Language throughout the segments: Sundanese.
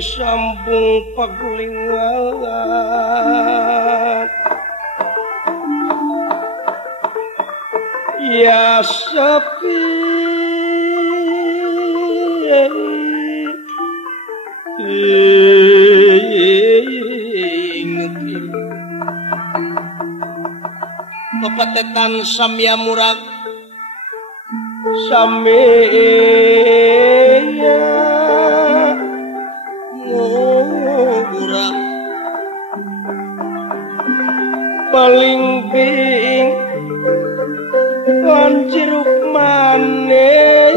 sambung pagelingan ya sepi pepetekan samya murag samya murag paling ping lanciruk manis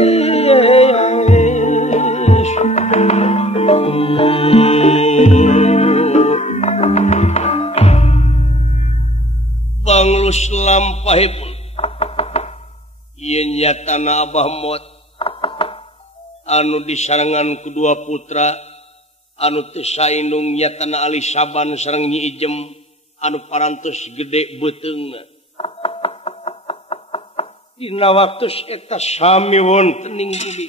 banglus lampahipun yen nyatana Abah Mot anu disarengan kedua putra anu teu saindung nyatana Ali Saban sareng Nyi Ijem anu parantos gede beuteungna dina waktos eta sami wonten ing bumi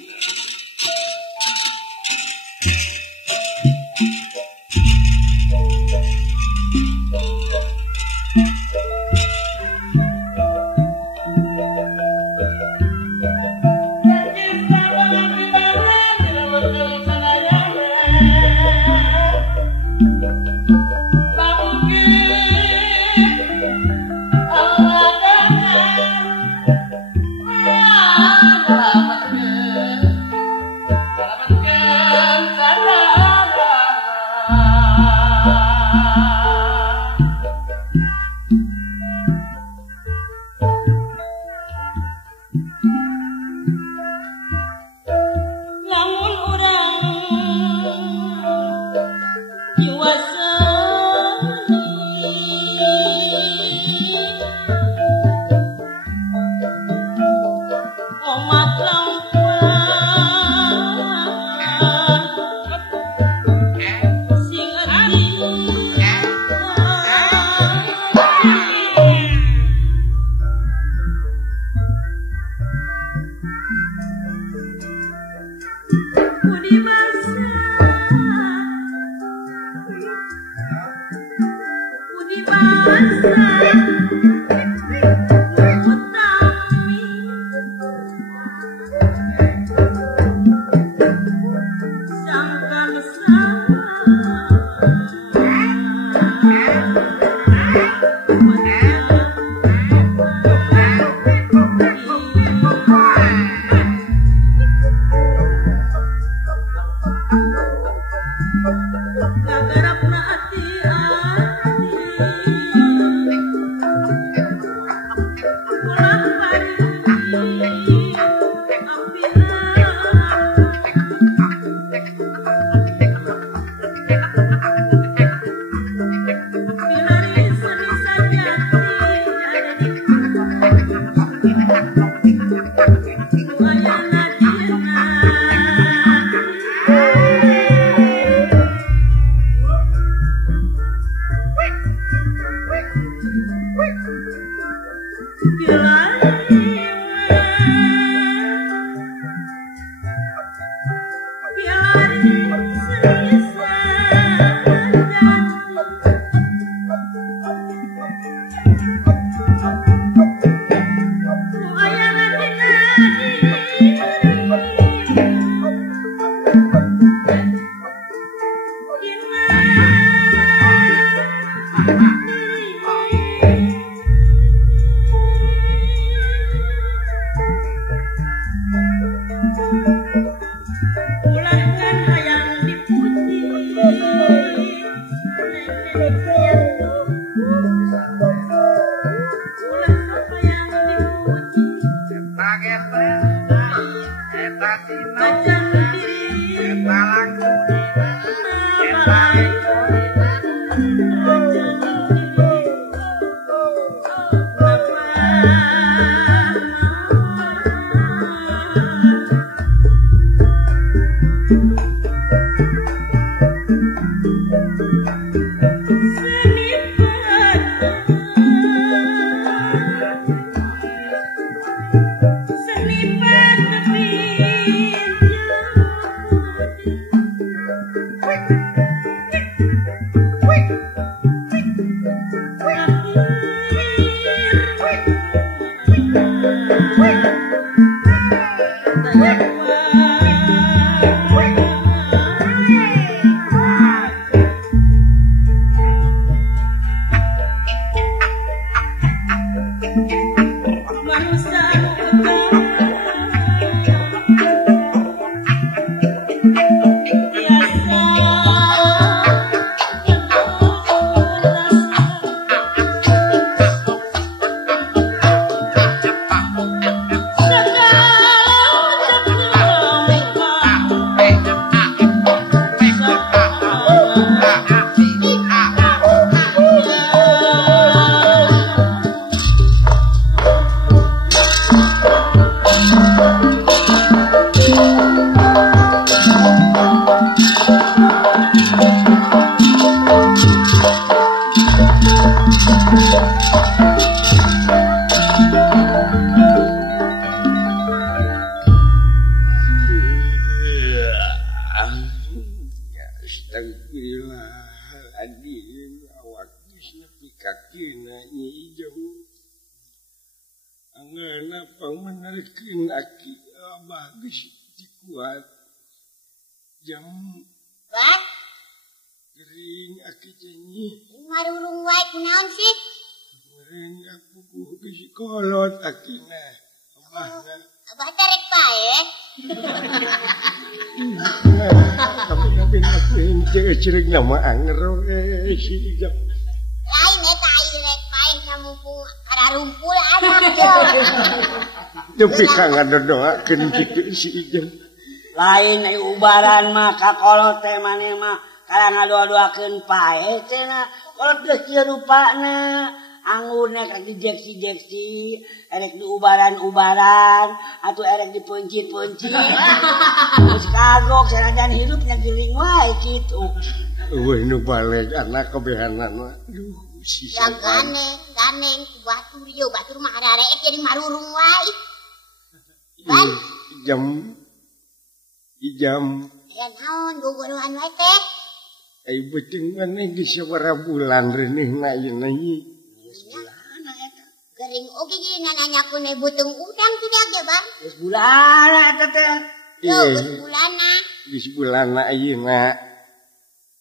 Cering nama angero si Ijam. Lain eta ilek paen kamu pun kararumpul anak yo. Tapi sangat doakeun kitu si Ijam. Lain ubaran mah kakolot teh maneh mah kala ngadoa-doakeun pae cenah. Kolot geus kieu rupana. Angurna ka dijeksi-jeksi, erek di ubaran-ubaran, atau erek dipencit-pencit. Terus kagok sanajan hidupnya giling wae kitu. Eueuh nu balik anak kebehanan mah. Aduh, si yang gane batur yo, batur mah arek jadi marurung wae. Ban, Ijam. Ya naon guguruan wae teh. Ai beuting maneh geus sabaraha bulan reunih na ieu na ieu. Bulana eta. Gering oge jadi nanyakeun beuteung udang sudah ge Bang. Geus bulana eta teh. Yo geus bulana. Geus bulana ayeuna.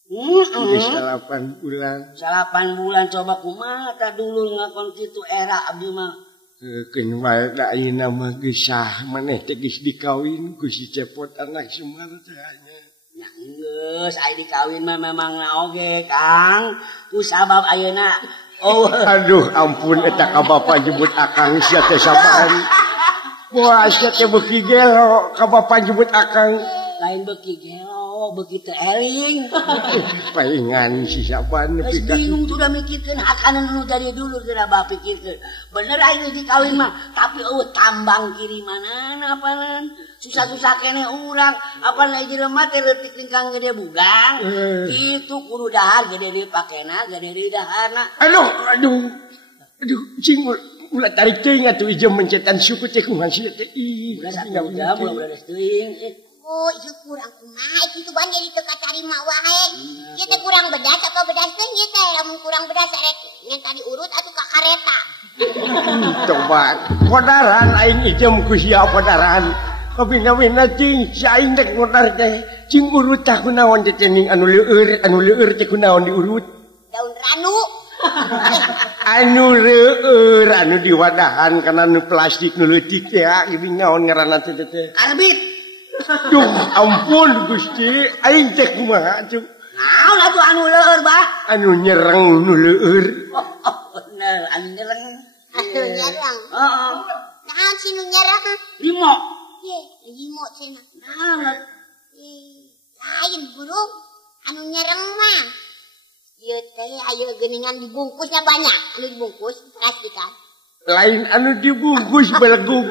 Geus 8 bulan. 8 bulan coba kumaha ta dulur ngakon kitu era abdi mah. Keun wae da ayeuna mah geus sah maneh teh geus dikawin ku si Cepot anak Semar teh nya. Nya geus aya dikawin mah memang oge Kang. Ku sabab ayeuna oh aduh ampun eta ka bapak jebut akang sia teh sabaan. Wah sia teh beuki gelo ka bapak jebut akang. lain beuki gelo beuki teh eling. Palingan si sabaan Geus bingung sudah mikirkeun hakanan nu dari dulu geura ba pikirkeun. Bener aing dikawin mah tapi tambang kirimanana apanan. Susah-susah kene urang apalna jelema teh leutik tingkang gede bugang. Kitu kudu dahar gede dipakena gede di daharna. Aduh cing ulah tarik teuing atuh ieu mencetan suku teh kumaha sia teh. Udah beres teuing. Oh, ieu kurang kumaha kitu ban jadi teu katarima wae. Ieu teh kurang bedas apa bedas teh ieu teh lamun kurang bedas arek ngan tadi urut atuh ka kareta. Coba podaran aing ijem ku sia podaran. Kabina-bina cing si aing teh modar teh cing urut tah kunaon teh ning anu leueur teh kunaon diurut. Daun ranu. Anu leueur anu diwadahan kana nu plastik nu leutik teh gini naon ngaranna teh teh. Karbit. Duh ampun Gusti aing teh kumaha atuh. Naon atuh anu leueur bah? Anu nyereng nu leueur. Bener anu nyereng. Anu nyereng. Heeh. Naon sih nu nyereng? Limo. Ye, limo cenah. Naon? Lain burung anu nyereng mah. Ieu teh aya geuningan dibungkusnya banyak, anu dibungkus plastikan. Lain anu dibungkus belegug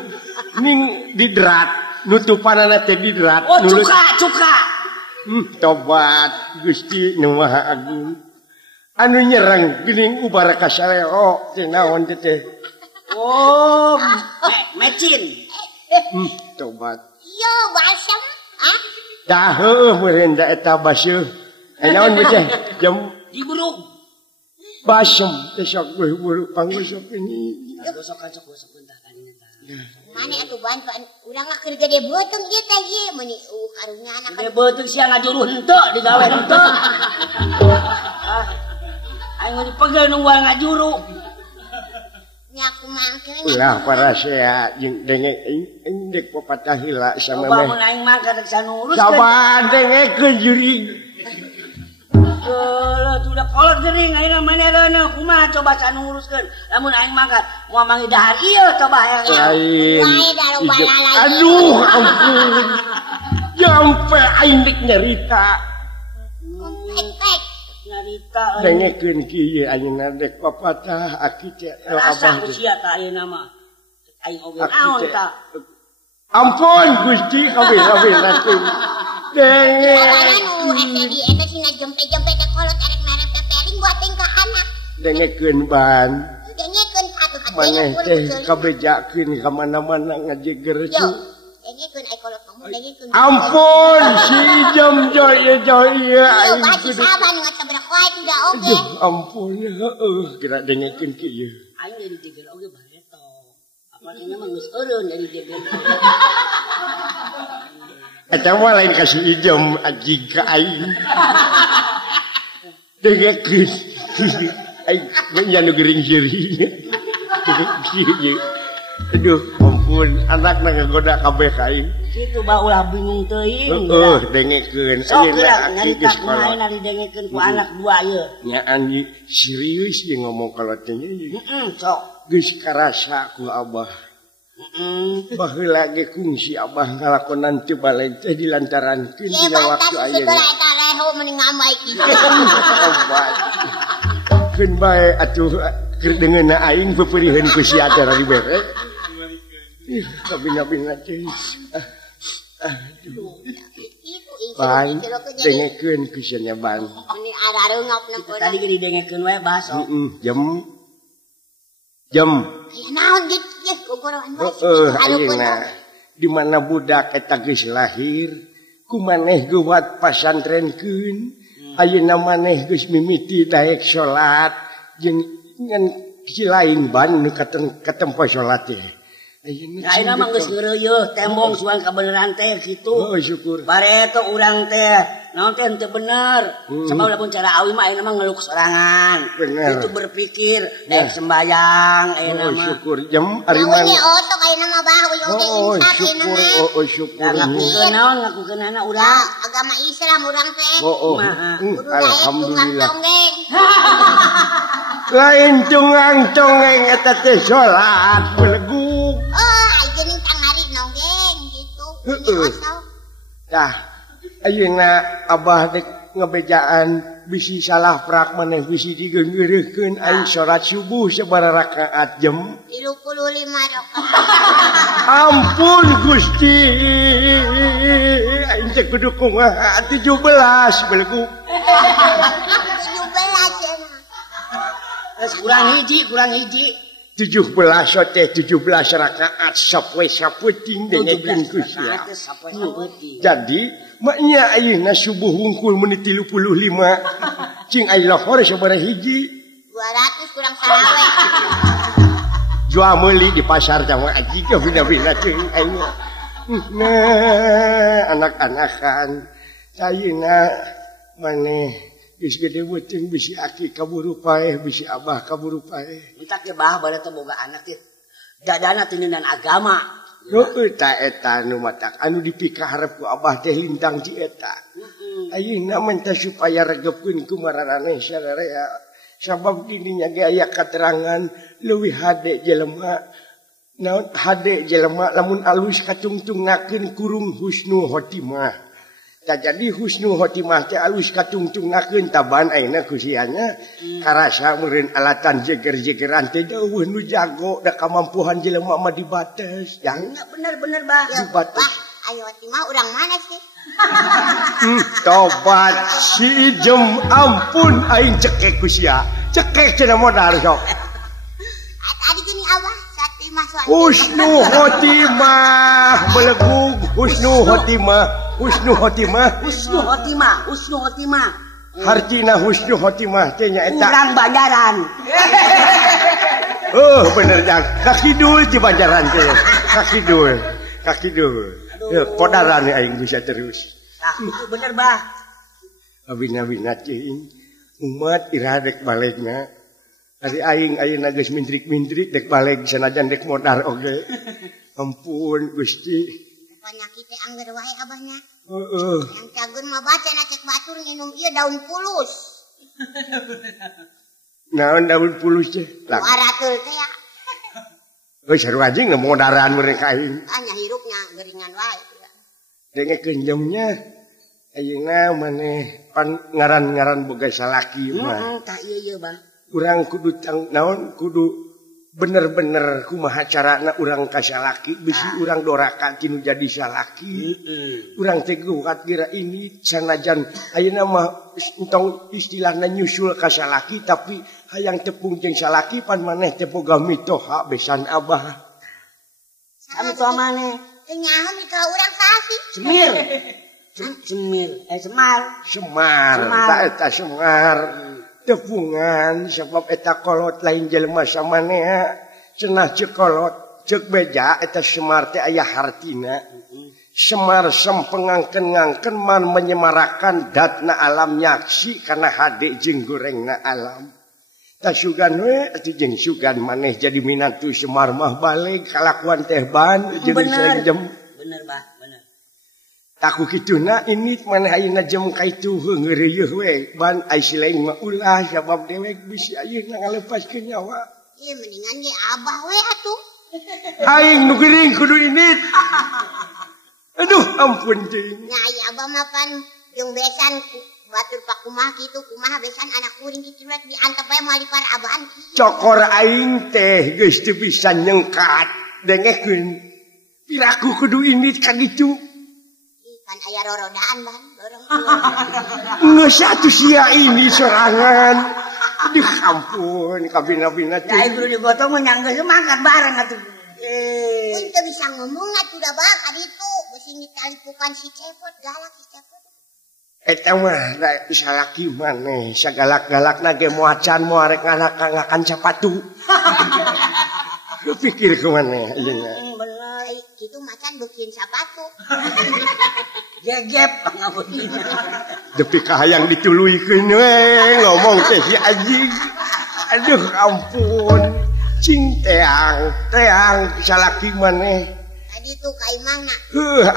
ning diderat nutupanana teh diderat. Oh cuka. Tobat Gusti Nu Maha Agung. Anu nyereng geuning ubara ka saleo teh naon teh. Oh, mecin. Tobat. Yo balsam, ah? Dah heueuh meureun da eta baseuh. Naon teh? Jam Diburuk. basem teh sok buru panggosok ini. Gosok bentar tadi eta. Mane atuh ban urang mah keur gede beuteung ieu teh ieu meuni karunya anak. Gede beuteung sia ngajuruh henteu digawe henteu. Aing mau dipegel nungguan ngajuru. Nya kumaha keur Ulah para saya jeung denge aing dek papatah heula sama Coba meh. mun aing mah kada sanurus. Sabar dengekeun juri. Sudah kolot gering ayeuna manereuna kumaha coba sanuruskeun. Lamun aing mah moal mangi dahar ieu coba hayang. Lain. wae da loba lalai. Aduh ampun. Jampe aing dek nyarita. Pek. Nyarita Dengekeun kieu ayeuna dek papatah aki teh rasa abah. usia ta ayeuna mah. Aing oge Aki naon teh. ta? Ampun Gusti kabeh-kabeh. Denge. Anu di eta sing jempe-jempe teh kolot arek narep pepeling buat teh ka anak. Dengekeun ban. Dengekeun atuh Maneh teh kabejakeun ka mana-mana ngajeger Yo, cu. dengekeun ai kolot kamu dengekeun. Ampun si jam joy Yo, aing basi kudu. saban ngatabrak wae tidak oge. Aduh ampun heueuh kira dengekeun kieu. Aing dari jeger oge bareto. Apa ini mah geus eureun dari jeger. Eta mah lain kasih ijem aji ka aing. Dengekeun. Aing nya nu gering jeri. Aduh ampun anakna ngagoda kabeh ka aing. Kitu ba ulah bingung teuing. Heueuh dengekeun Sok ayeuna geura aki nyarita geus kumaha kolot. didengekeun ku anak dua ieu. Nya anji serius ye ngomong kalau teh Sok. geus karasa ku abah. Baheula ge kungsi abah ngalakonan teu balen teh dilantarankeun Ye dina waktu batas ayeuna. setelah eta leho mending ngamai kitu. Keun bae atuh keur deungeunna aing peupeuriheun ku si acara dibere. Kabina-bina teh. Itu Ban itu lo jadi dengekeun ku sia ban. mending arareungap na Itu tadi ge didengekeun wae baso. Jam Ya naon gitu ya gogoroan wae. ayeuna di mana budak eta geus lahir kumaneh guat pasantrenkeun ayeuna maneh geus mimiti daek salat jeung ngan kilaing ban nu katempo salat teh ayeuna mah geus ngeureuyeuh tembong suan kabeneran teh kitu oh syukur bareto urang teh naon teh teu bener sabab lamun cara awi mah ayeuna mah ngeluk sorangan itu berpikir daek sembayang ayeuna mah syukur jam ari mana otok ayeuna mah bah oh syukur syukur ngakukeun naon ngakukeun anak urang agama Islam urang teh alhamdulillah lain cungang-congeng eta teh salat beleguk geuning tangari nonggeng gitu tah ayeuna abah dek ngebejaan bisi salah prak maneh bisi digeungeureuhkeun aing salat subuh sabaraha rakaat jam 35 rakaat ampun Gusti aing teh kudu kumaha 17 beleguk 17 kurang hiji 17 teh 17 rakaat sapoe saputing dengekeun Gusti jadi maknya ayeuna subuh wungkul menit 35 cing aya lohor sabaraha hiji 200 kurang salawe jual meuli di pasar teh mah aji ka bina-bina teuing aing nah anak-anakan ayeuna maneh geus gede beuteung bisi aki kaburu paeh bisi abah kaburu paeh entak ge bah bade teh boga anak teh dadana tineunan agama heueuh eta nu matak anu dipikaharep ku abah teh lintang ti eta ayeuna mah teh supaya regepkeun kumararane sadarea sabab dininya ge aya katerangan leuwih hade jelema naon hade jelema lamun alus katungtungakeun kurung husnul khotimah tah jadi husnul khotimah teh alus katungtungnakeun taban ayeuna kusianya karasa meureun alatan jeger-jegeran teh eueuh nu jago da kamampuhan jelema mah dibates yang bener bah dibates ayo mah urang mana sih tobat si Ijem ampun aing cekek ku sia cekek cenah modal sok tadi gini abah sati masuk husnul khotimah belegug husnul khotimah hartina husnul khotimah teh nya eta urang Banjaran bener jang kakidul di Banjaran teh kakidul podaran aing bisa terus itu bener bah abina-bina cing umat iradek balegna ari aing ayeuna geus mindrik-mindrik dek baleg sanajan dek modar oge ampun Gusti penyakit teh angger wae abahnya heeh yang cageun mah baca na cek batur nginum ieu daun pulus naon daun pulus teh waratul teh ya sarua anjing na modaran mereka aing nya hirupnya geringan wae dengekeun jemnya ayeuna maneh pan ngaran-ngaran boga salaki mah tah ieu Bang urang kudu naon kudu bener-bener kumaha carana urang ka salaki bisi urang dorakan tinu jadi salaki urang teh gugat kira ini sanajan ayeuna mah entong istilahna nyusul ka salaki tapi hayang tepung jeung salaki pan maneh teh boga mitoha besan abah kami tuh maneh teh nyaho mitoha urang sasi Semar tak eta Semar tepungan sebab eta kolot lain jelema samanea cenah ceuk kolot ceuk beja eta Semar teh aya hartina Semar sempengangkeun-ngangkeun man menyemarakan datna alam nyaksi kana hade jeung gorengna alam tah sugan we atuh jeung sugan maneh jadi minatu Semar mah balik kalakuan teh ban jeung jam bener bah taku kituna ini maneh ayeuna jem kaitu ngeureuyeuh we ban ai silaing mah ulah sabab dewek bisi ayeuna ngalepaskeun nyawa ieu mendingan ge abah we atuh aing nu geuring kudu init aduh ampun teuing nya aya abah mah pan jeung besan batur pakumaha kitu kumaha besan anak kuring kitu rek diantep bae moal diparabahan cokor aing teh geus teu bisa nyengkat dengekeun piraku kudu init ka ditu kan aya rorodaan Bang dorong geus atuh sia ini sorangan aduh ampun kabina-bina teh aing kudu digotong mah nyanggeus mangkat bareng atuh teu bisa ngomong atuh da Bang ka ditu bisi ini talipukan si Cepot, galak si Cepot. Eta mah salaki maneh, sagalak-galakna ge moacan moal rek nganakan sapatu. Pikir ke maneh ayeuna. Bener, kitu macan bikin sapatu. Gegep ngabeun. Depi ka hayang dituluykeun we ngomong teh si anjing. Aduh ampun. Cing teang salaki maneh. Tadi tuh ka imahna.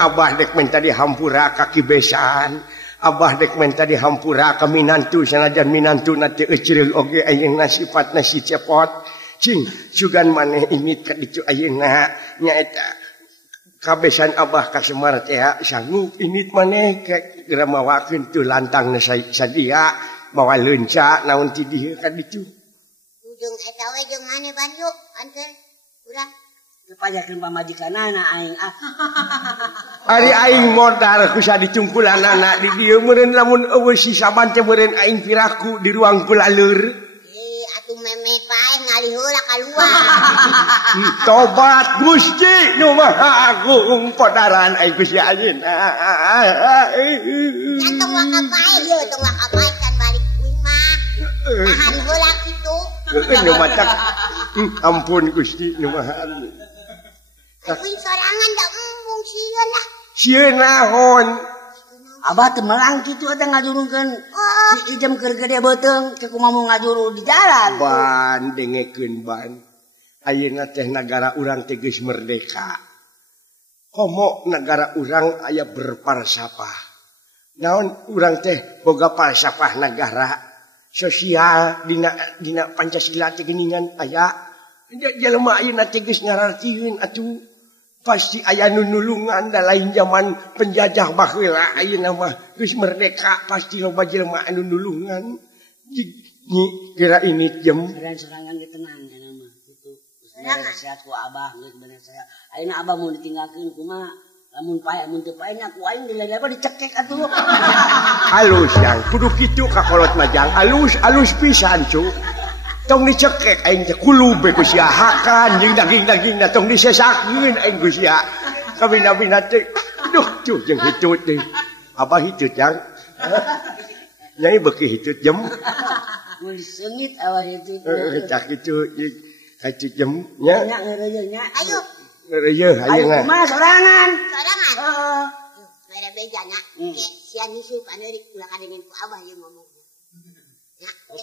Abah dek minta dihampura kaki besan. Abah dek minta dihampura ka minantu sanajan minantu na teu ecereug oge ayeuna sifatna si Cepot. Cing sugan maneh ingit ka ditu ayeuna nyaeta kabesan Abah ka Semar teh sanggup init maneh ka geura mawakeun teu lantangna sadia mawa leunca naon ti dieu ka ditu. Ujung eta we jeung maneh ban yuk anteun urang. Pajakeun pamajikanana aing Ari aing modal ku sa dicungkulanana di dieu meureun lamun eueuh si saban teh meureun aing piraku di ruang pelaleur. Atuh memeh pae ngalih heula kaluar. Tobat Gusti nu Maha Agung podaran aing Gusti ayeuna. Tong wakapae ye tong wakapae kan balik kuing mah. Tahan heula kitu. Nu macak ampun Gusti nu Maha Agung. Kuing sorangan da embung sieun lah. Sieun naon? Abah teu melang kitu eta ngajurungkeun si ijem keur gede beuteung teu kumaha ngajuru di jalan. Ban dengekeun ban. Ayeuna teh nagara urang teh geus merdeka. Komo nagara urang aya berpalsafah. Naon urang teh boga falsafah nagara sosial dina Pancasila teh geuningan aya. Jelema ayeuna teh geus ngarartieun atuh pasti aya nu nulungan da lain zaman penjajah baheula ayeuna mah geus merdeka pasti loba jelema anu nulungan. Nyi kira ini jem Serangan ge tenang cenah mah kitu. Sehat ku Abah geus bener saya. Ayeuna Abah mau ditinggalkeun kumaha? Lamun pae mun teu pae nya ku aing dilele dicekek atuh. Halus yang kudu kitu ka kolot majang alus pisan cu. Tong dicekek aing teh kulube ku sia hakan jeung daging-dagingna tong disesakeun aing ku sia. Kabina-bina teh duh tuh jeung hitut teh. Abah hitut yang. Nyai beuki hitut jem. Mun seungit awah hitut. Cak kitu kaci jem nya. Nya ngeureuyeuh nya. Ayo. Ngeureuyeuh ayeuna. Kumaha sorangan? Sorangan. Heeh. Mere beja nya. Sia nisu panerik ulah kadengen ku Abah ye ngomong.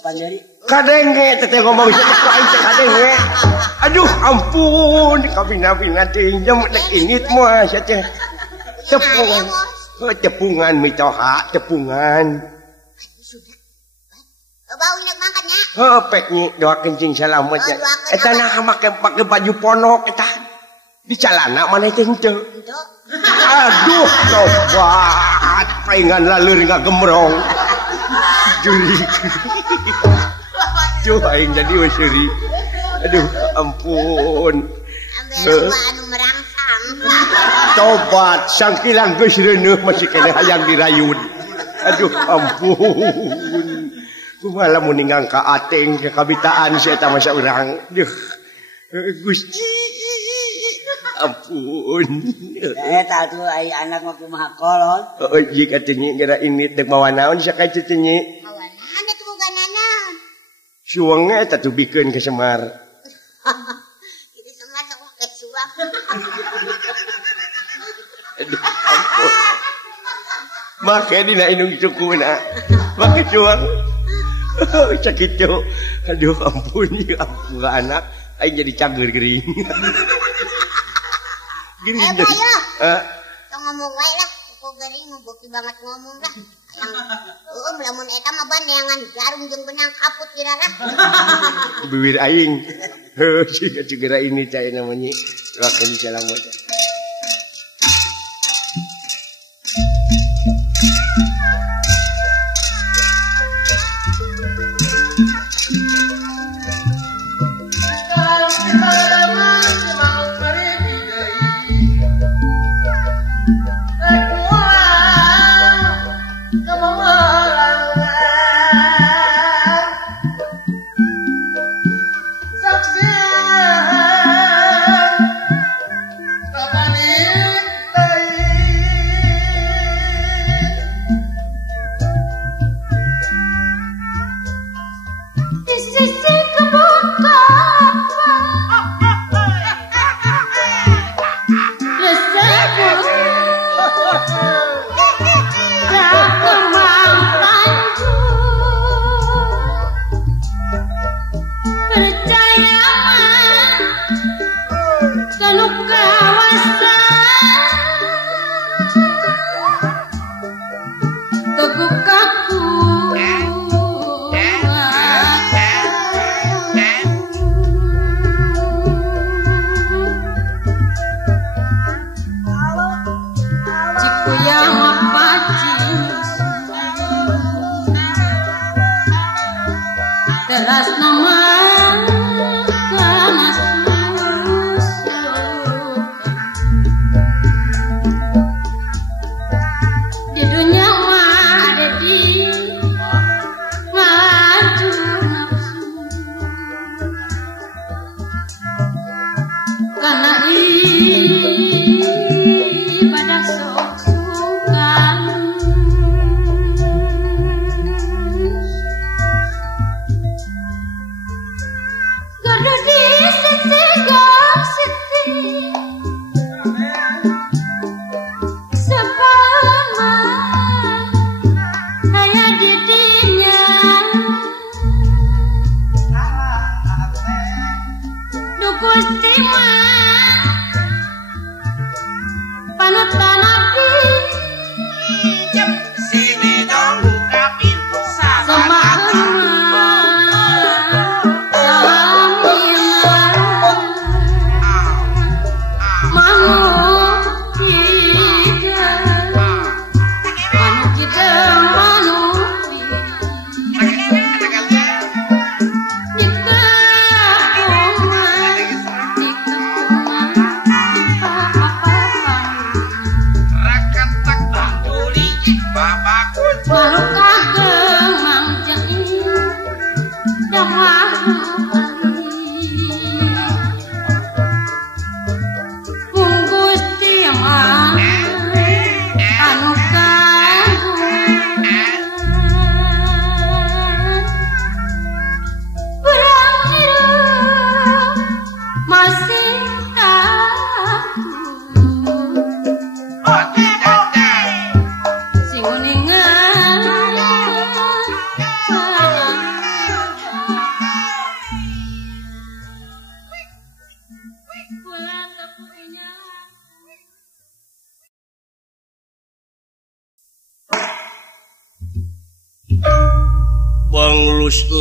Panderi. Kadenge teteh ngomong ku aing teh kadenge. Aduh ampun kabina-bina teh jem dek init moal sia teh. Tepungan. Tepungan mitoha, tepungan. Bau ingat mangkatnya. Pek nyi doa kencing selamat ya. Eta nah make baju ponok eta. Di calana maneh teh henteu. Aduh tobat paingan laleur ngagemrong. Juri. Cuh aing jadi we seuri. Aduh ampun. Ambil anu merangsang. Tobat sangkilang geus reuneuh masih kene hayang dirayun. Aduh ampun. Kumaha lamun ninggang ka ateng ke kabitaan si eta masa urang. Duh. Gusti. Ampun. Eta tuh ai anak mah kumaha kolot. Oh jika cenyi gara ini dek mawa naon sakai cenyi. Kawanan eta boga naon. Suwenge eta tuh bikeun ke Semar. Itu Semar sok ke suap. Aduh ampun. Make dina indung cukuna. Make cuang. Sakitu. Aduh ampun ya ampun anak aing jadi cager gering. Gini jadi. Tong ngomong wae lah, kok gering beuki banget ngomong lah. Lamun eta mah ban neangan jarum jeung benang kaput kirana. Bibir aing. Heuh ciga ini cai namanya. Rakan selamat.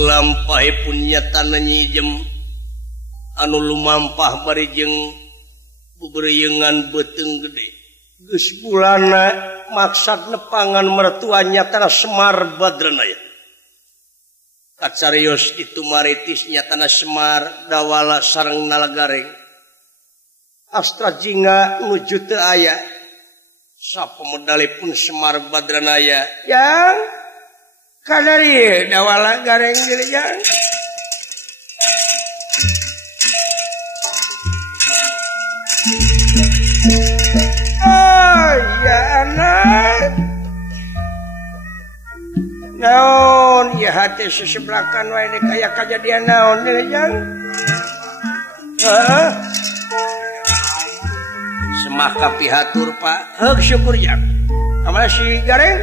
Lampahe punya tanah nyijem anu lumampah bari jeung bebereyengan beteng gede geus bulana maksad nepangan mertuanya tanah Semar Badranaya kacarios itu maritis nyatana Semar dawala sareng nalagareng astra jingga nuju teu aya sapamedalipun Semar Badranaya yang kadari dawala gareng direjang oh ya anak naon ya hati sesebrakan wae ini kaya kejadian naon direjang semah kapihatur pak heuk syukur jang amal si gareng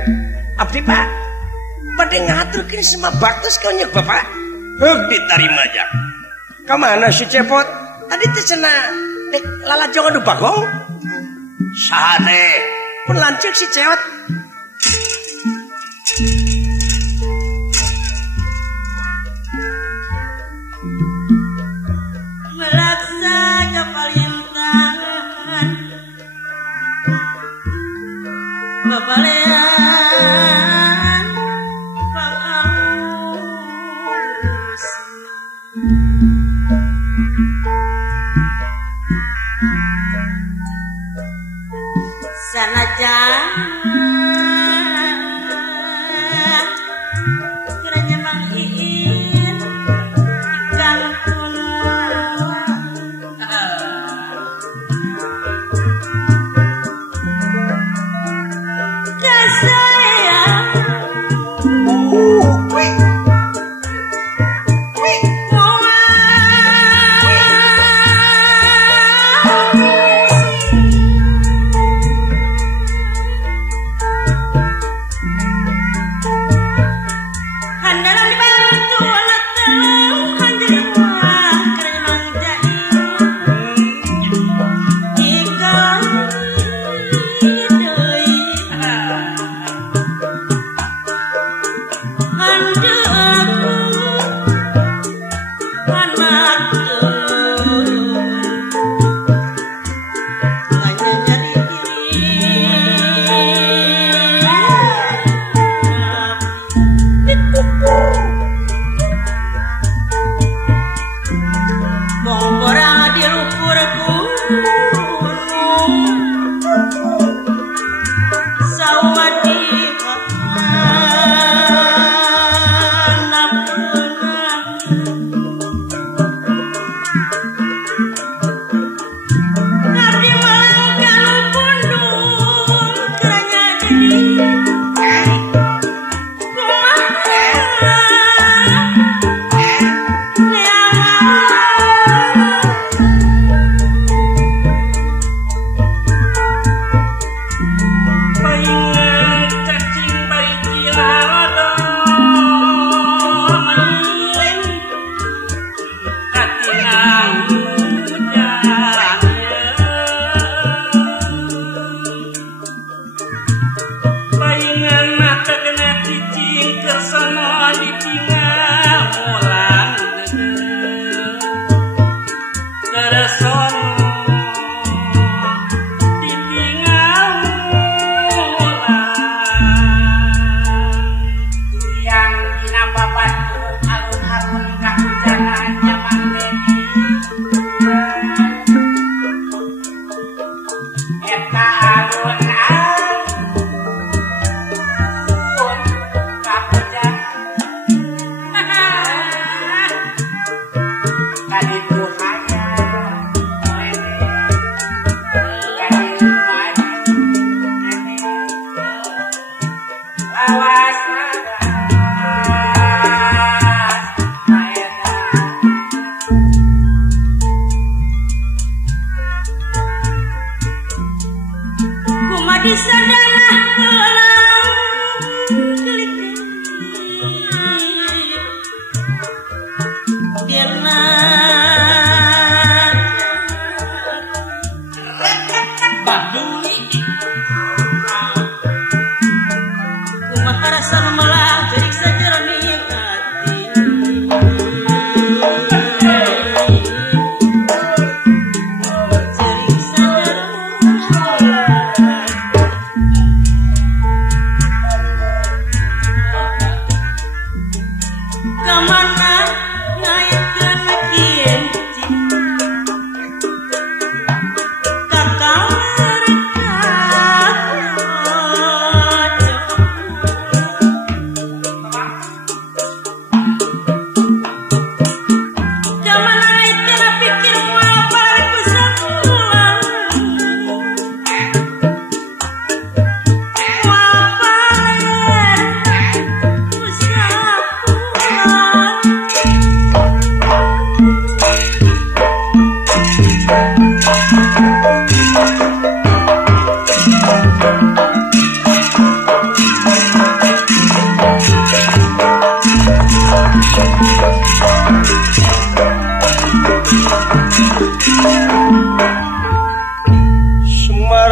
abdi pak pada ngaturkin semua baktus kau nyek bapak ditarima aja kemana si cepot tadi teh cenah dek lalajong adu bagong sahane pun lancik si cepot melaksa kapalientan babalean sanajan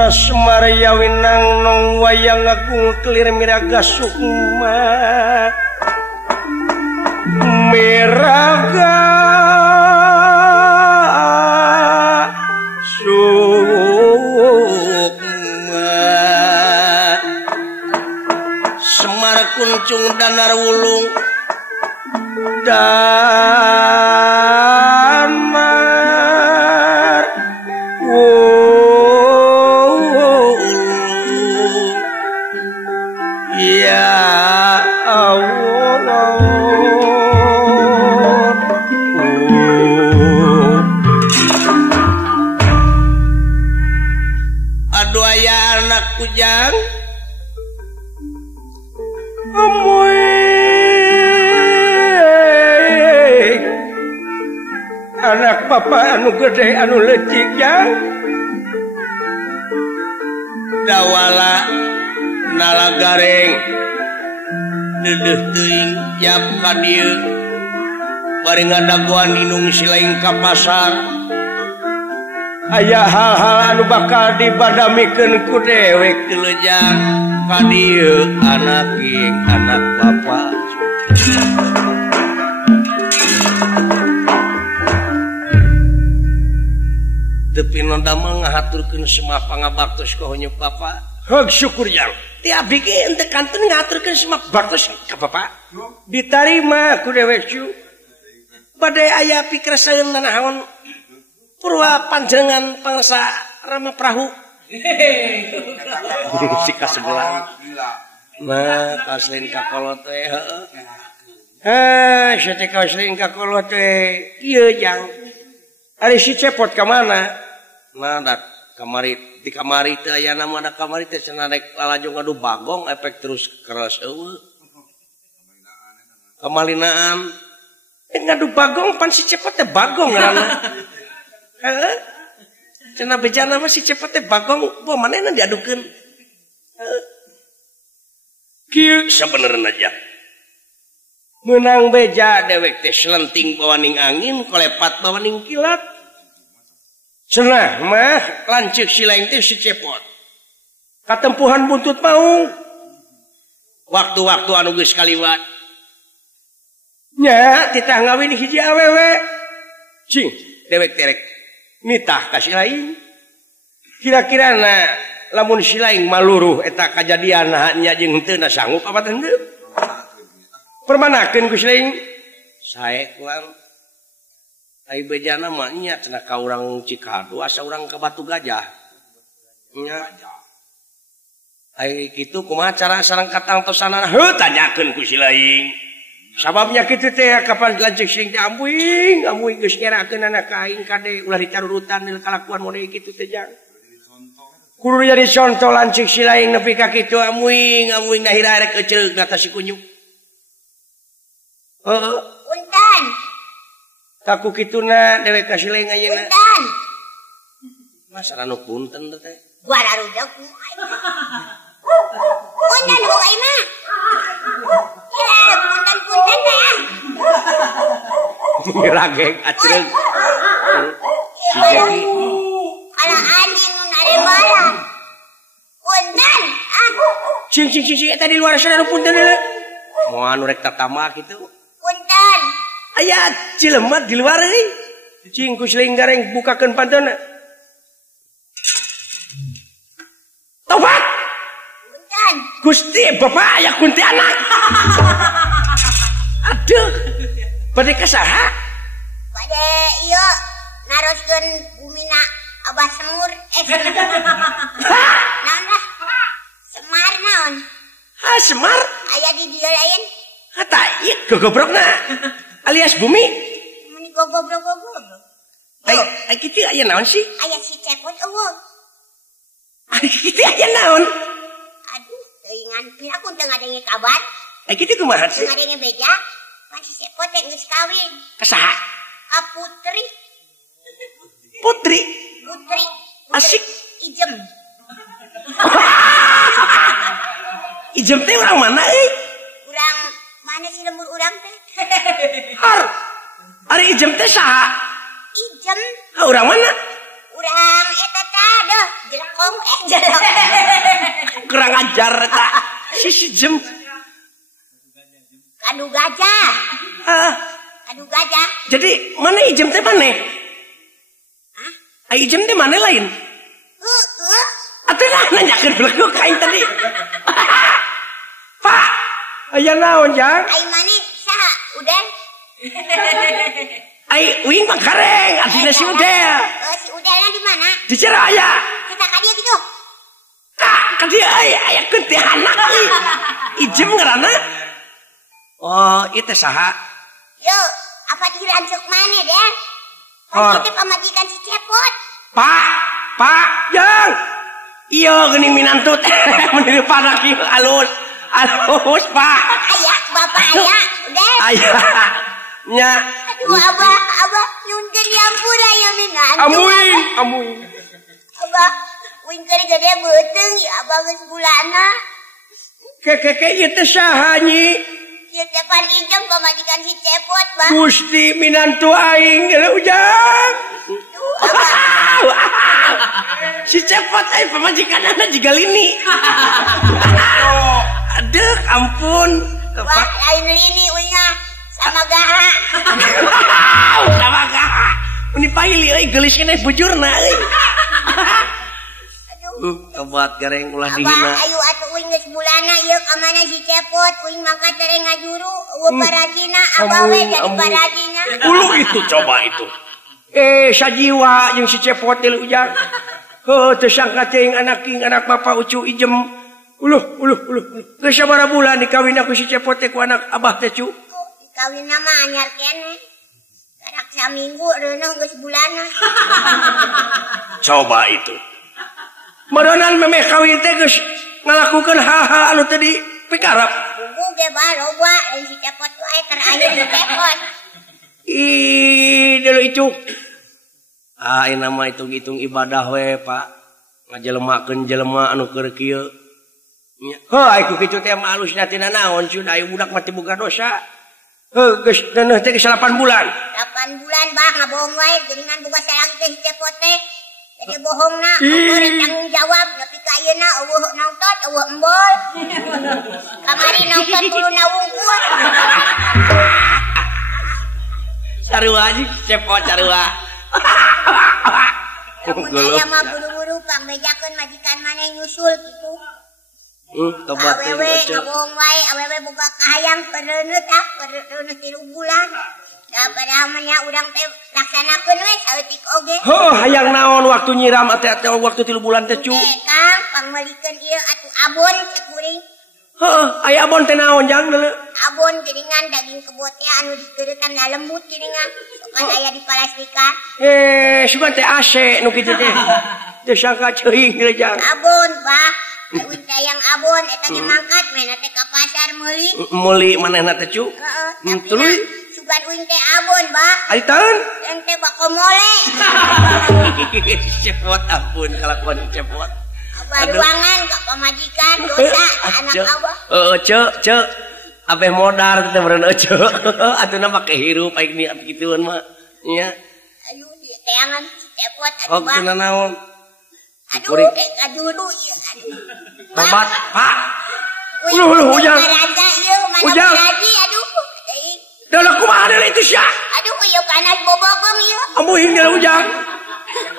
Semar yawinang nong wayang agung kelir miraga sukma miraga sukma Semar kuncung danar wulung danar ya Allah aduh aya anak kujang amoy anak papa anu gede anu leucik jang dawala nala gareng dedeh teuing tiap ka dieu bari ngadaguan inung silaing ka pasar aya hal-hal anu bakal dibadamikeun ku dewek teu leujang ka dieu anak ing anak bapa tepi nonda mah ngahaturkeun semua pangabaktos ka heunyuk bapa heg syukur yang ti abdi ge ente kanten ngaturkeun semua baktos ka bapa ditarima ku dewek cu bade aya pikeun naon purwa panjenengan pangsa Rama Prahu si ka sebelah nah kaslin ka kolot teh heueuh sia kaslin ka kolot teh ieu jang ari si cepot ka mana nah dak kamari di kamari teh aya nama ada kamari teh cenah rek lalajong ngadu bagong efek terus keras eueuh kamalinaan ngadu bagong pan si cepot teh bagong ngaranna heeh cenah bejana mah si cepot teh bagong poe manehna diadukeun heeh kieu sabenerna aja menang beja dewek teh selenting bawaning angin kolepat bawaning kilat cenah mah lanceuk si lain teh si cepot katempuhan buntut maung waktu-waktu anu geus kaliwat nya titah ngawin hiji awewe cing dewek terek nitah ka si lain kira-kirana lamun si lain maluruh eta kajadian nya jeung henteu na sanggup apa teh henteu permanakeun ku si lain sae kulang ai bejana mah nya cenah ka urang Cikadu asa urang ka Batu Gajah nya ai kitu kumaha cara sareng katangtosanana heuh tanyakeun ku si lain sababnya kitu teh kapan lanceuk sing teh ambuing geus ngerakeun anak ka aing kade ulah dicarurutan dina kalakuan model kitu teh jang Kudu jadi contoh lancik si lain nepi ka kitu amuing nahira rek keceug nata si kunyuk. Heeh. Punten. Taku kituna dewek ka si lain ayeuna. Punten. Masa anu punten teh. Gua rarudak ku. Punten ku ai mah. Punten teh. Ngeragek acreug. Si Jeki. Ala anjing nu narebalan. Punten. Cing eta di luar sana punten deuleu. Moal anu rek tatama kitu. Punten. Aya cilemat di luar euy. Cing ku sling gareng bukakeun pantona. Tobat. Punten. Gusti Bapak aya kunti anak. Aduh. Bade ka saha? Bade ieu naroskeun bumina Abah Semur. Naon lah? Semar naon? Ha Semar? Aya di dieu lain. Hata ieu gogobrokna. Alias bumi. Mun gogobrok-gogobrok. Ai kitu aya naon sih? Aya si cepot eueuh. Ai kitu aya naon? Aduh, teuingan pira kun teu ngadenge kabar. Ai kitu kumaha Teu sih? ngadenge beja. Pan si cepot teh geus kawin. Ka saha? Ka Putri. Putri. Putri. Asik. Ijem. Ijem teh urang mana euy? Urang mana sih lembur urang teh? Har. Ari ijem teh saha? Ijem. Ha urang mana? Urang eta teh deuh jelekong jelek. Kurang ajar eta. Si ijem. Kadu gajah. Ah, Kadu gajah. jadi mana ijem teh maneh? Hah? Ai ijem teh maneh lain. Heeh. Atuh nah nanyakeun beleguk ka aing tadi. Pak, aya naon jang? Ai mani saha? Udan. Ai uing mah kareng, artina si Udel. Si Udelna di mana? Di Ciraya. Kita ka dieu kitu. Ka dieu aya kunti anak euy. Ijem ngaranna. Oh, itu saha? Yo, apa dirancuk mana deh? Hor. Kan kita pamajikan si Cepot. Pak, jang. Iya geuning minantu teh meniru panak ieu alus. Alus, Pak. Aya, bapak aya, udah. Aya. Nya. Aduh, abah, nyuntin diampur aya minantu. Amuing. Abah, wing keur gede beuteung ya abah geus bulana. Keke ieu teh saha nyi? Ieu teh pan Ijem pamajikan si Cepot, Bang. Gusti minantu aing geuleuh ujang. Duh, abah. Si Cepot ai pamajikanana jiga lini. Aduh, ampun. Wah, lain lini unya sama gaha. Sama gaha. Ini paili euy geulis keneh bujurna euy. Aduh. Tobat gareng ulah Abah, dihina. ayo atuh uing geus bulana ieu ka mana si Cepot, uing mangkat tereng ngajuru, eueuh parajina, abah we jadi parajina. Ulu itu coba itu. Sajiwa jeung si Cepot teh ujang. Heuh teu sangka teuing anak Bapak Ucu Ijem. Uluh. Geus sabaraha bulan dikawin aku si Cepot teh ku anak Abah teh cu? Kawinna mah anyar keneh. Karak saminggu reuneuh geus bulana. Coba itu. Maronan memeh kawin teh geus ngalakukeun hal-hal anu teu dipikarap. Buku ge bae loba lain si Cepot wae terakhir si Cepot. Ih, dulu itu. Ini nama hitung-hitung ibadah we, Pak. Ngajelemakeun jelema anu keur kieu. Heuh, aku kitu teh mah alusna tina naon, sudah aya budak mati boga dosa. Heuh, geus neuneuh teh geus 8 bulan. 8 bulan bah ngabohong wae geuningan boga sarang teh si Cepot teh. Jadi bohongna, rek tanggung jawab nepi ka ayeuna eueuh nongtot, eueuh embol. Kamari nongtot kuluna wungkul. Sarua aja Cepot sarua. Lamun aya mah buru-buru pangbejakeun majikan maneh nyusul kitu. Tobat teh Awewe ngabohong wae, awewe boga kahayang pereuneuh 3 bulan. Da padahal mah nya urang teh laksanakeun we saeutik oge. Heuh, hayang naon waktu nyiram ate waktu 3 bulan teh cu. Kang, pangmelikeun ieu atuh abon cek kuring. Heuh, aya abon teh naon jang deuleu? Abon geuningan daging kebo teh anu digeuretan da lembut geuningan. Kan aya di palastikan. Sugan teh AC nu kitu teh. Teu sangka ceuing Jang. Abon, Pak. Uing sayang abon eta ge mangkat mena teh ka pasar meuli. Meuli manehna teh cu. Heeh. Tuluy. Sugan uing teh abon, Pak. Ari taun. Ente bako mole. Cepot ampun kalakuan cepot. Abah ruangan ka pamajikan dosa anak abah. Cek. Abeh modar teh meureun cek. Atuna make hirup aing ni kitueun mah. Nya. Aduh, teangan cepot Oh, atuh, Pak. teu naon. Aduh, teh kadulu ieu aduh. Tobat, Pak. Ujang. Raja ieu mana lagi aduh. Dalah kumaha deui itu sia? Aduh, ieu panas bobogong ieu. Amuing deui Ujang.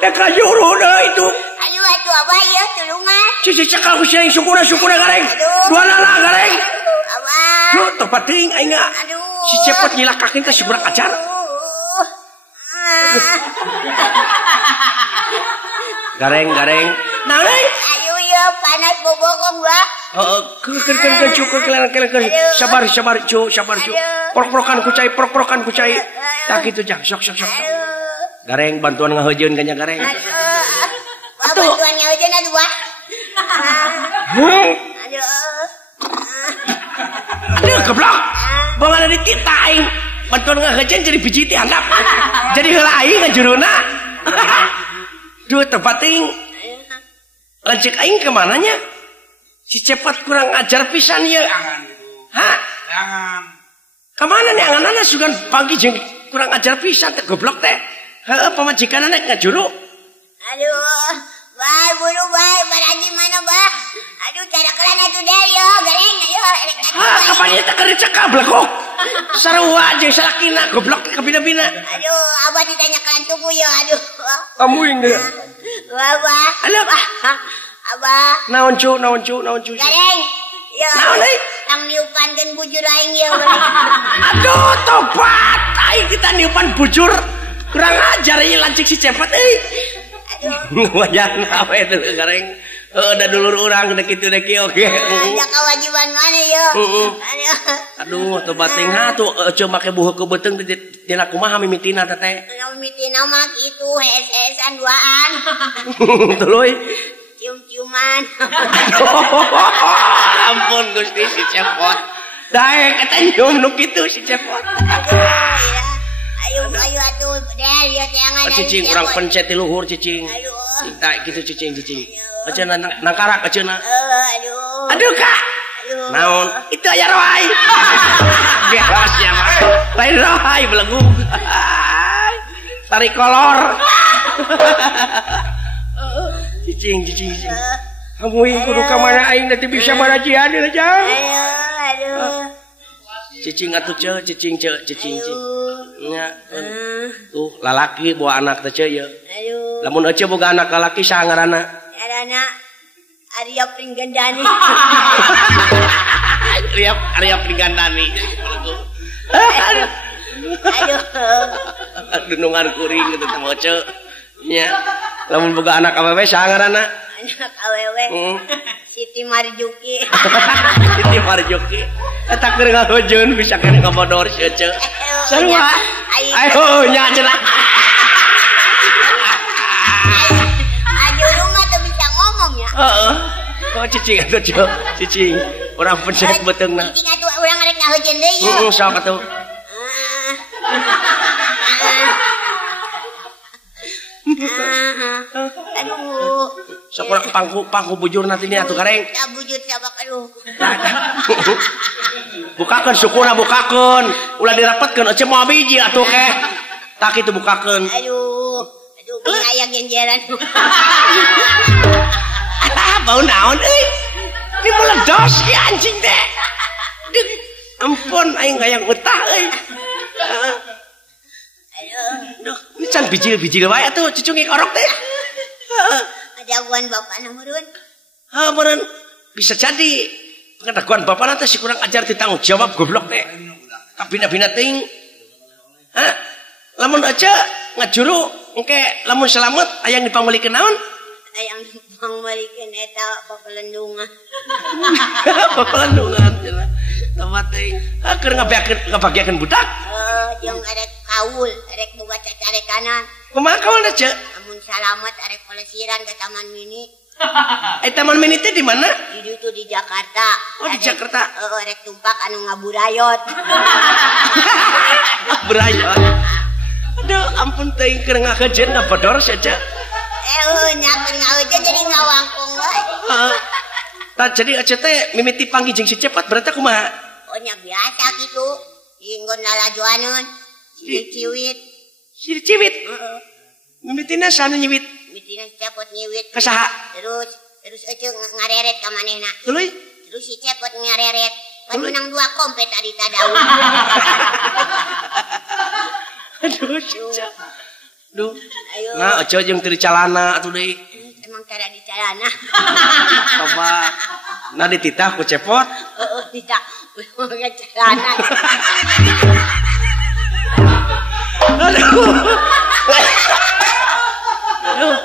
Teh kajuru deui itu. Aduh, atuh abah ieu tulungan. Cici cekal ku sia syukura gareng. Dua lala gareng. Abah. Yo tepat teuing aing nga. Aduh. Si cepot nyilakakeun teh syukur ajar. Gareng. Nah, Aduh, ieu panas bobogong, Bah. heeh, keur cukur kelen. Sabar cu. Prok-prokan ku cai. Tak kitu Jang, sok. Gareng bantuan ngaheujeun ka nya gareng. Aduh. Bantuan ngaheujeun atuh, Bah. Aduh, geblok. Bangana ditita aing. Bantuan ngaheujeun jadi biji ti handap. Jadi heula aing ngajuruna. Duh, tepat ting. Lanjut aing ke mananya? Si Cepot kurang ajar pisan ya. Hah? Jangan. Kemana nih angan-angan sugan pagi jeung kurang ajar pisan teh goblok teh. Heeh, pamajikanna nek ngajuru. Aduh, Bah, buru Bah, baraji mana Bah? Aduh, cara kelan atuh deh yo, gareng ayo. Kapan ieu teh keur cekal blekok. Sarua jeung salakina goblok kabina-bina. Aduh, abah ditanya kelan tubuh yo, aduh. Amuing deui. Wah, Bah. Aduh, Abah. naon cu. Gareng. Yo. Naon deui? Tang niupankeun bujur aing yo. Aduh, tobat. Aing kita niupan bujur. Kurang ajar ieu lancik si Cepot euy. Aduh. Wajan awe teh gareng. Da dulur urang dek kitu dek oke. Ya kewajiban mana yo? Aduh, tobat teh tuh ceu make buheuh ke beuteung dina kumaha mimitina teh teh. Mimitina mah kitu hees-heesan duaan. Tuluy. Cium-ciuman. Ampun Gusti si Cepot. Daek eta nyium nu kitu si Cepot. Ayo atuh deh ieu teh angan. Cicing urang pencet ti luhur cicing. Aduh. Tak gitu cicing. Aceuna nangkarak aceuna. Aduh. Aduh Kak. Naon? Itu aya roai. Geos ya mah. Lain roai belenggu. Tarik kolor. Cicing. Amuing kudu ka mana aing teh bisa marajian deui Jang. Aduh. Cicing atuh cicing. Nya. Tuh lalaki bawa anak teh ceu. Aduh. Lamun ece boga anak lalaki saha ngaranna? Ngaranna Arya Pringgandani. Arya Pringgandani. Aduh. Aduh nungan kuring gitu teh moce. Nya. Lamun boga anak awewe saha ngaranna? Anak awewe. Siti Marjuki. Siti Marjuki. Eta keur ngaheujeun bisa kene ngabodor si ece. Sarua. Ayo nya cenah. Ayo rumah tuh bisa ngomong ya. Heeh. Oh cicing atuh cicing. Urang pencet beuteungna. Cicing atuh urang rek ngaheujeun deui ya. Heeh, saha atuh? Aduh. Sok urang pangku bujur nanti nih atuh gareng. Tak bujur cabak aduh. Bukakeun syukurna bukakeun. Ulah dirapetkeun ece moal biji atuh keh. Tak kitu bukakeun. Aduh, kuring aya genjeran. Bau naon euy? Ini meledos ki anjing teh. Ampun aing hayang utah euy. Aduh, ini can biji-biji wae atuh cucungi korok teh. Ada gangguan bapana meureun. Meureun bisa jadi pengaguan bapana teh si kurang ajar ditanggung jawab goblok teh. Kabina-bina teuing. Hah? Lamun aja ngajuru engke lamun selamat hayang dipamulikeun naon? Hayang dipamulikeun eta papelendungan. Papelendungan cenah. tempat teh keur ngabagiakeun budak jeung arek kaul arek boga cacarekanan kumaha kaulna ce amun salamet arek pelesiran ke taman mini taman mini teh di mana di ditu di Jakarta di Jakarta arek tumpak anu ngaburayot berayot aduh ampun teh keur ngakejen da bodor saja nya keur ngaeujeun jadi ngawangkung wae tah jadi aja teh mimiti panggih jeung si Cepot berarti kumaha oh nya biasa kitu inggon lalajoaneun ciwit mimitina sana nyiwit mimitina Cepot nyiwit kasaha terus eceung ngareret ka manehna tuluy terus si Cepot ngareret kan menang 2 kompet ari tadaun aduh cicak duh nah aja jeung teu calana atuh deui emang cara di calana coba nah dititah ku Cepot tidak enggak calana aduh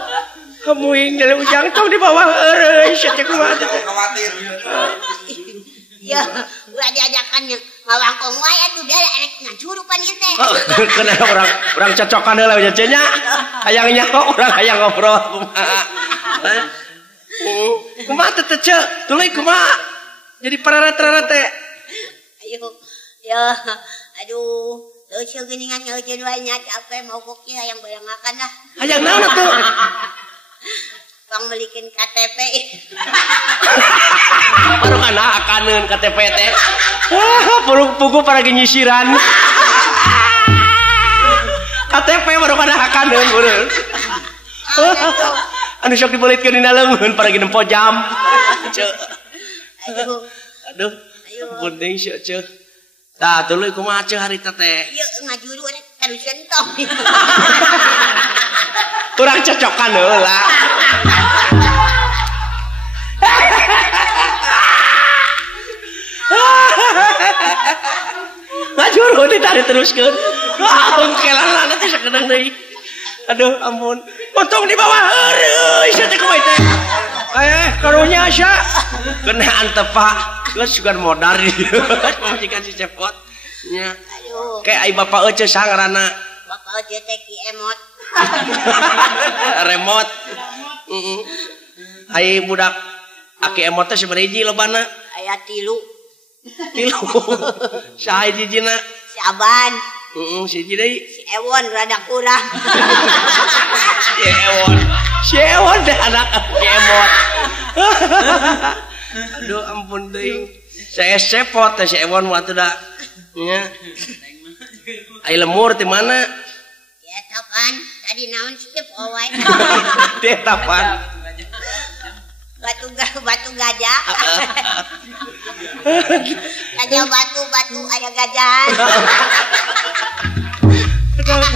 kamu yang jalan ujang tong di bawah euy sia teh kumaha teh khawatir ya ulah diajakan ngawangkong wae atuh da arek ngajurupan ieu teh kena orang cocokan heula nya nya hayang nyaho urang hayang ngobrol kumaha teh teh tuluy kumaha jadi pararat-pararat teh ayo ya aduh teu geuningan ngeujeun wae nya capek mau koki hayang bayangakan lah hayang naon atuh pang melikeun KTP baru kana akaneun KTP teh pugu para nyisiran KTP baru kana akaneun beureun anu sok dibelitkeun dina leungeun para nempo jam aduh bunding sia ceuh tah tuluy kumaha ceuh harita teh ieu ngajuru rek terus entong kurang cocokan heula ngajuru ditarik teruskeun kelan nanti sakedeng deui aduh ampun potong di bawah euy sia teh kumaha teh karunya sia kena antepa geus sugan modar majikan si Cepot nya aduh kayak ai bapak eueuh sang ngaranna bapak eueuh teh ki emot remote ai budak aki emot teh sabaraha hiji lobana aya 3 saha hijina si Aban si hiji deui si Ewon rada kurang si Ewon teh anak aki emot aduh ampun deui saya Cepot teh si Ewon mah teh da nya ai lemur di mana ya tapan tadi naon sih wae teh tapan batu gajah aja batu aya gajahan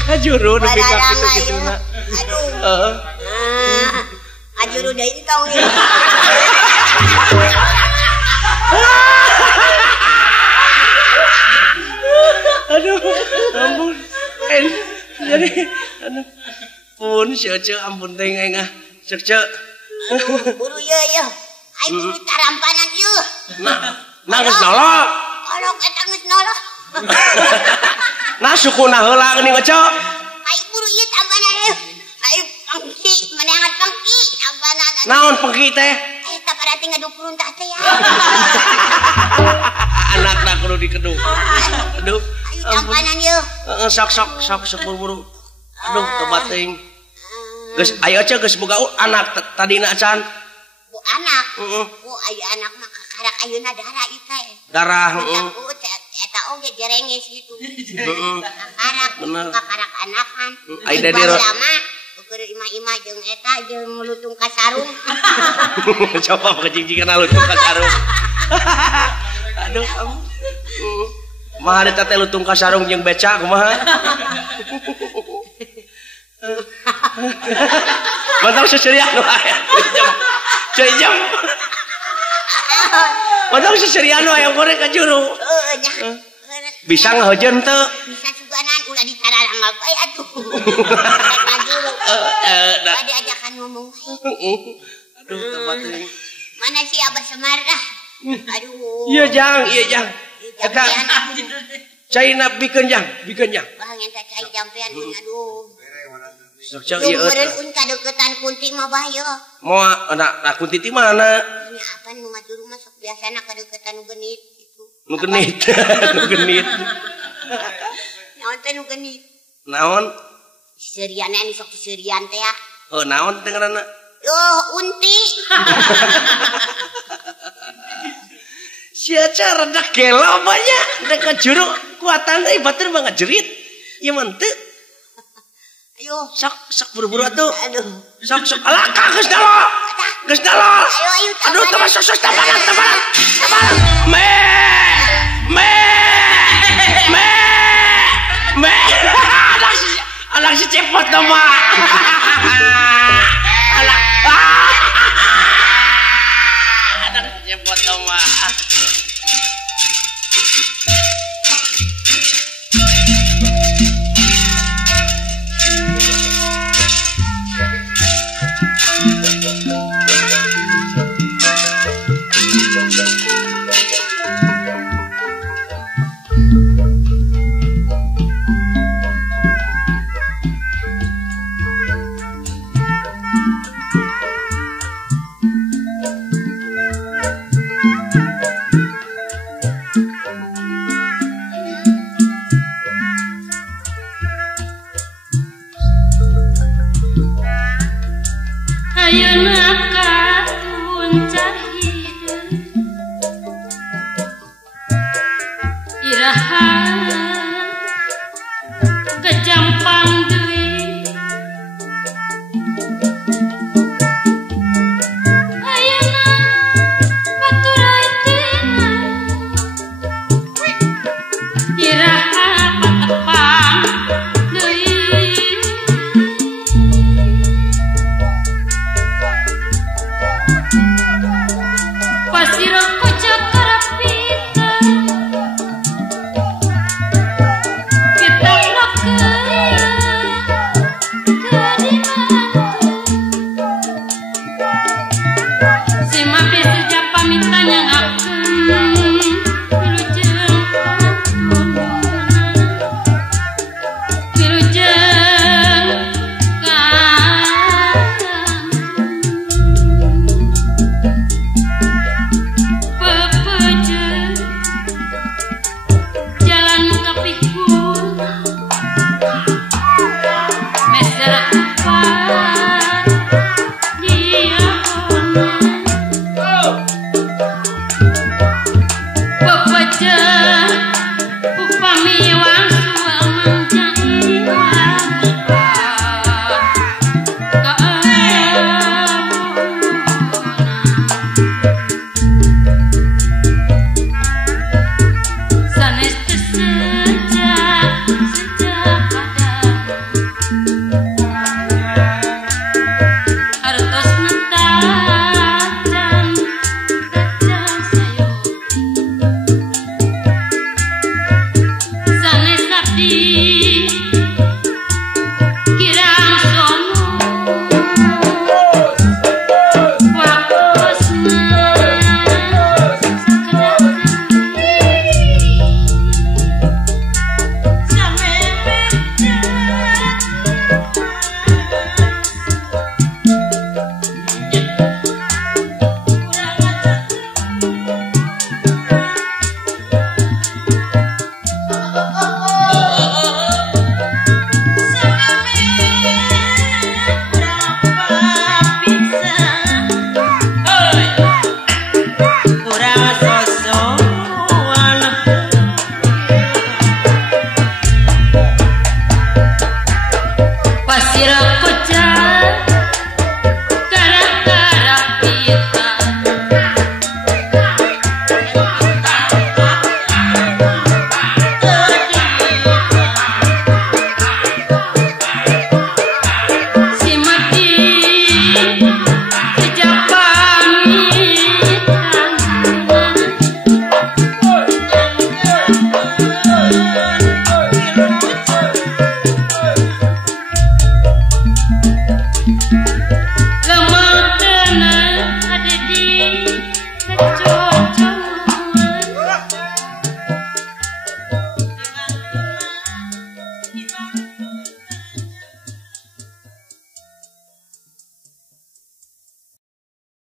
ngajuru nepi ka kitu kituna aduh ngajuru deui entong ieu aduh ampun jadi aduh pun sia ampun teh engah cek buru ieu ai buru tarampanan ieu nah geus nolok olok eta geus nolok nah sukuna heula geuning ngecok ai buru ieu tampanan ieu ai pangki meneangan pangki tampanan naon pangki teh eta parati ngadupurun tah teh ya anakna kudu dikedung aduh ayo tampanan ieu sok buru-buru aduh tobat teuing geus aya aja geus boga anak tadina acan bu anak bu aya anak mah kakarak ayeuna darah ieu teh darah eta oge jerenges gitu kakarak anakan ai dari lama ukur ima-ima jeung eta jeung lutung ka sarung coba pakejingjikan lutung ka sarung aduh mah ada teh lutung ka sarung jeung beca kumaha mantap seserian wae jam mantap seserian wae goreng ka juru bisa ngahujeun teu bisa suganan ulah ditararang bae atuh ka juru ada ajakan ngomong aduh tempat ini mana si Abah Semar dah aduh iya jang Eta Caina bikenjang. Wah ngenta cai jampean aduh. Sok ieu. Meureun un kadeukeutan kunti mah bahaya. Moal anak kunti ti mana? Ini kapan nu ngajuru mah sok biasana kadeukeutan nu genit gitu. Nu genit. Nu genit. Naon teh nu genit? Naon? Serian anu sok serian teh ya. Oh, naon teh ngaranna? Yo, unti. Sia cara rada gelo banyak. Rek kajuru kuatan euy batur mah ngajerit. Ieu mah teu. Ayo, sok buru-buru atuh. Aduh. Sok alaka geus dalo. Geus dalo. Ayo. Aduh, sok tabaran. Me. Anak si cepot nama. Anak si cepot nama. Ayeuna ka puncak hideung iraha